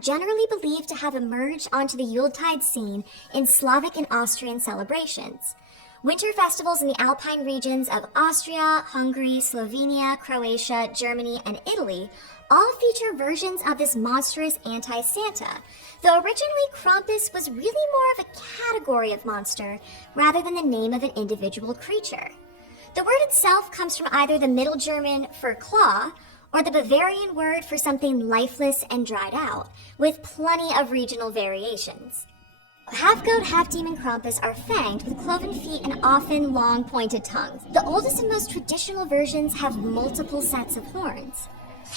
generally believed to have emerged onto the Yuletide scene in Slavic and Austrian celebrations. Winter festivals in the Alpine regions of Austria, Hungary, Slovenia, Croatia, Germany, and Italy all feature versions of this monstrous anti-Santa, though originally Krampus was really more of a category of monster rather than the name of an individual creature. The word itself comes from either the Middle German for claw or the Bavarian word for something lifeless and dried out, with plenty of regional variations. Half-goat, half-demon Krampus are fanged with cloven feet and often long pointed tongues. The oldest and most traditional versions have multiple sets of horns.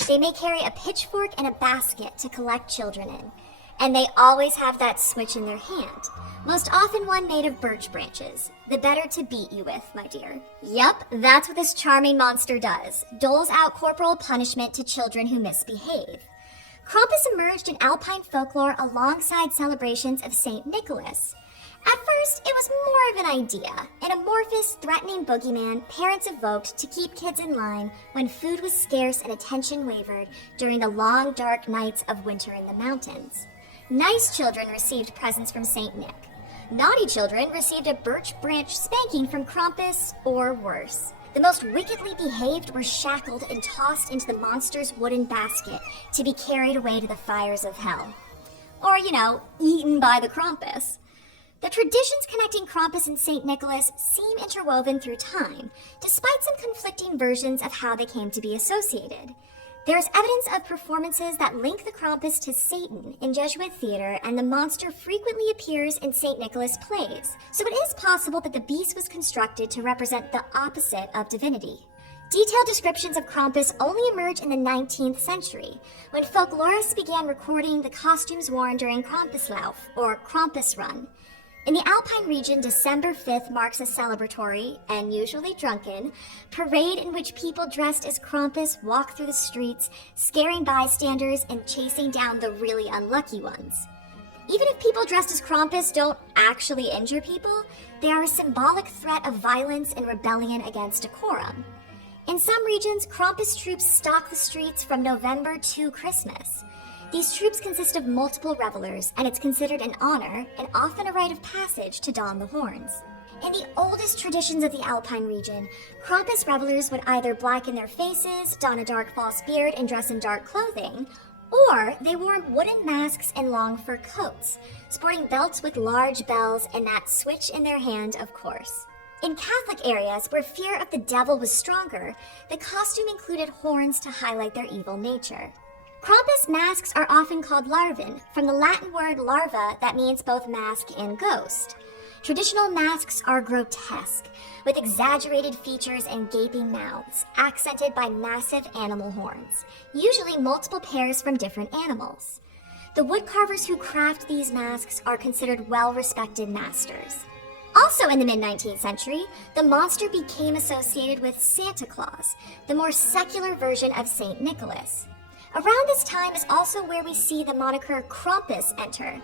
They may carry a pitchfork and a basket to collect children in, and they always have that switch in their hand, most often one made of birch branches, the better to beat you with, my dear. Yup, that's what this charming monster does, doles out corporal punishment to children who misbehave. Krampus emerged in Alpine folklore alongside celebrations of St. Nicholas. At first, it was more of an idea, an amorphous, threatening boogeyman parents evoked to keep kids in line when food was scarce and attention wavered during the long, dark nights of winter in the mountains. Nice children received presents from St. Nick. Naughty children received a birch branch spanking from Krampus, or worse. The most wickedly behaved were shackled and tossed into the monster's wooden basket to be carried away to the fires of hell. Or, eaten by the Krampus. The traditions connecting Krampus and St. Nicholas seem interwoven through time, despite some conflicting versions of how they came to be associated. There is evidence of performances that link the Krampus to Satan in Jesuit theater, and the monster frequently appears in St. Nicholas plays, so it is possible that the beast was constructed to represent the opposite of divinity. Detailed descriptions of Krampus only emerge in the 19th century, when folklorists began recording the costumes worn during Krampuslauf, or Krampus Run. In the Alpine region, December 5th marks a celebratory, and usually drunken, parade in which people dressed as Krampus walk through the streets, scaring bystanders and chasing down the really unlucky ones. Even if people dressed as Krampus don't actually injure people, they are a symbolic threat of violence and rebellion against decorum. In some regions, Krampus troops stalk the streets from November to Christmas. These troops consist of multiple revelers, and it's considered an honor and often a rite of passage to don the horns. In the oldest traditions of the Alpine region, Krampus revelers would either blacken their faces, don a dark false beard, and dress in dark clothing, or they wore wooden masks and long fur coats, sporting belts with large bells and that switch in their hand, of course. In Catholic areas where fear of the devil was stronger, the costume included horns to highlight their evil nature. Krampus masks are often called larvae, from the Latin word larva that means both mask and ghost. Traditional masks are grotesque, with exaggerated features and gaping mouths, accented by massive animal horns, usually multiple pairs from different animals. The woodcarvers who craft these masks are considered well-respected masters. Also in the mid-19th century, the monster became associated with Santa Claus, the more secular version of St. Nicholas. Around this time is also where we see the moniker Krampus enter.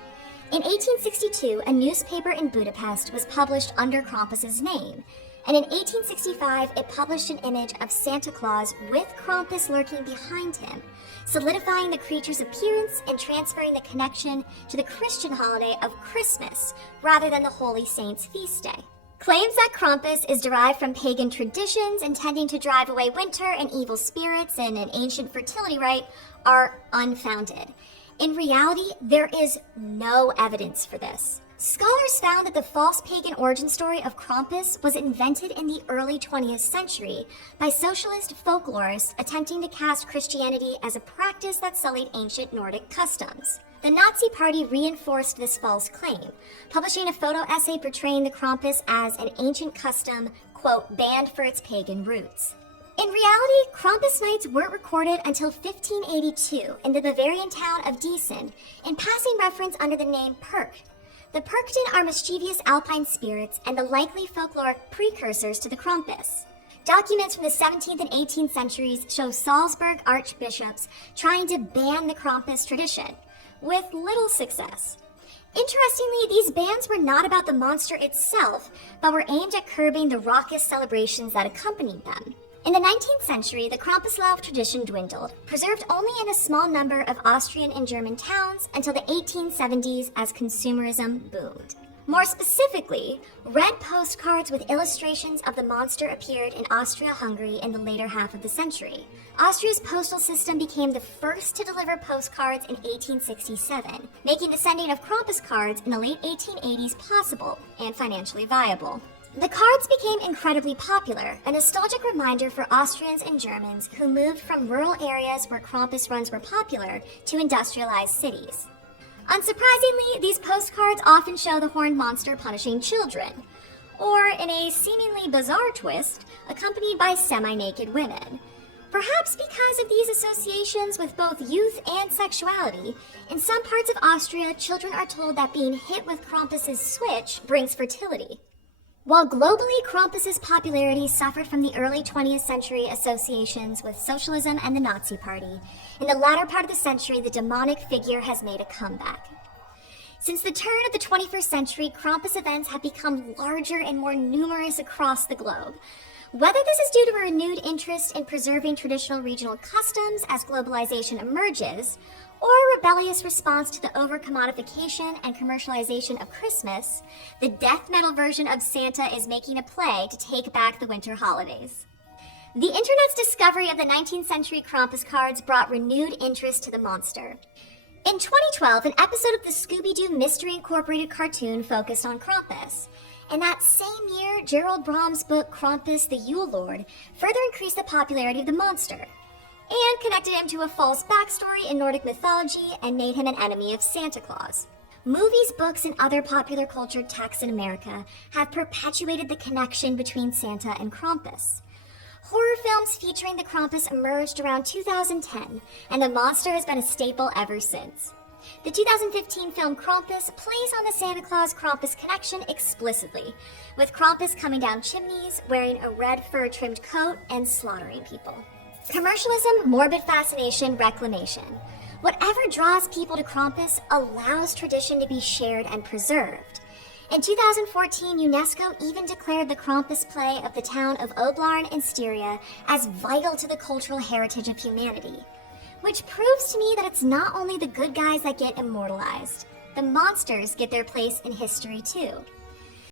In 1862, a newspaper in Budapest was published under Krampus's name, and in 1865 it published an image of Santa Claus with Krampus lurking behind him, solidifying the creature's appearance and transferring the connection to the Christian holiday of Christmas rather than the Holy Saints' feast day. Claims that Krampus is derived from pagan traditions intending to drive away winter and evil spirits and an ancient fertility rite are unfounded. In reality, there is no evidence for this. Scholars found that the false pagan origin story of Krampus was invented in the early 20th century by socialist folklorists attempting to cast Christianity as a practice that sullied ancient Nordic customs. The Nazi Party reinforced this false claim, publishing a photo essay portraying the Krampus as an ancient custom, quote, banned for its pagan roots. In reality, Krampus nights weren't recorded until 1582 in the Bavarian town of Diesen, in passing reference under the name Perk. The Perkten are mischievous alpine spirits and the likely folkloric precursors to the Krampus. Documents from the 17th and 18th centuries show Salzburg archbishops trying to ban the Krampus tradition, with little success. Interestingly, these bans were not about the monster itself, but were aimed at curbing the raucous celebrations that accompanied them. In the 19th century, the Krampuslauf tradition dwindled, preserved only in a small number of Austrian and German towns until the 1870s as consumerism boomed. More specifically, red postcards with illustrations of the monster appeared in Austria-Hungary in the later half of the century. Austria's postal system became the first to deliver postcards in 1867, making the sending of Krampus cards in the late 1880s possible and financially viable. The cards became incredibly popular, a nostalgic reminder for Austrians and Germans who moved from rural areas where Krampus runs were popular to industrialized cities. Unsurprisingly, these postcards often show the horned monster punishing children, or, in a seemingly bizarre twist, accompanied by semi-naked women. Perhaps because of these associations with both youth and sexuality, in some parts of Austria, children are told that being hit with Krampus's switch brings fertility. While globally, Krampus's popularity suffered from the early 20th century associations with socialism and the Nazi Party, in the latter part of the century, the demonic figure has made a comeback. Since the turn of the 21st century, Krampus events have become larger and more numerous across the globe. Whether this is due to a renewed interest in preserving traditional regional customs as globalization emerges, or a rebellious response to the over-commodification and commercialization of Christmas, the death metal version of Santa is making a play to take back the winter holidays. The internet's discovery of the 19th century Krampus cards brought renewed interest to the monster. In 2012, an episode of the Scooby-Doo Mystery Incorporated cartoon focused on Krampus. And that same year, Gerald Brahms' book Krampus the Yule Lord further increased the popularity of the monster, and connected him to a false backstory in Nordic mythology and made him an enemy of Santa Claus. Movies, books, and other popular culture texts in America have perpetuated the connection between Santa and Krampus. Horror films featuring the Krampus emerged around 2010, and the monster has been a staple ever since. The 2015 film Krampus plays on the Santa Claus-Krampus connection explicitly, with Krampus coming down chimneys, wearing a red fur-trimmed coat, and slaughtering people. Commercialism, morbid fascination, reclamation. Whatever draws people to Krampus allows tradition to be shared and preserved. In 2014, UNESCO even declared the Krampus play of the town of Oblarn in Styria as vital to the cultural heritage of humanity, which proves to me that it's not only the good guys that get immortalized. The monsters get their place in history too.